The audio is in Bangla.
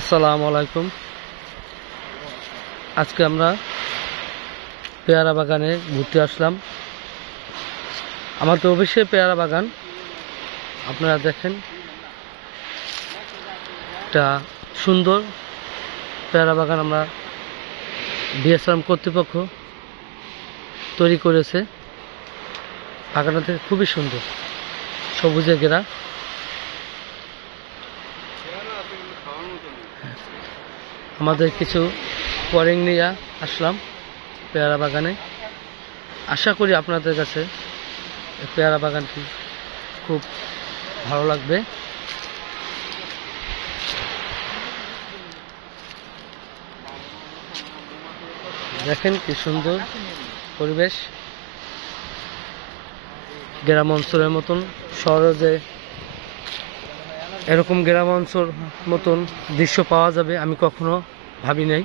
আসসালামু আলাইকুম। আজকে আমরা পেয়ারা বাগানে ঘুরতে আসলাম। আমার তো অবশ্যই পেয়ারা বাগান। আপনারা দেখেন, একটা সুন্দর পেয়ারা বাগান আমরা বিএসএম কর্তৃপক্ষ তৈরি করেছে। বাগানটা খুবই সুন্দর, সবুজে ঘেরা। আমাদের কিছু পরিং নিয়ে আসলাম পেয়ারা বাগানে। আশা করি আপনাদের কাছে পেয়ারা বাগানটি খুব ভালো লাগবে। দেখেন কি সুন্দর পরিবেশ। গ্রাম অঞ্চলের মতন শহরে যে এরকম গ্রাম অঞ্চল মতন দৃশ্য পাওয়া যাবে আমি কখনো ভাবি নাই।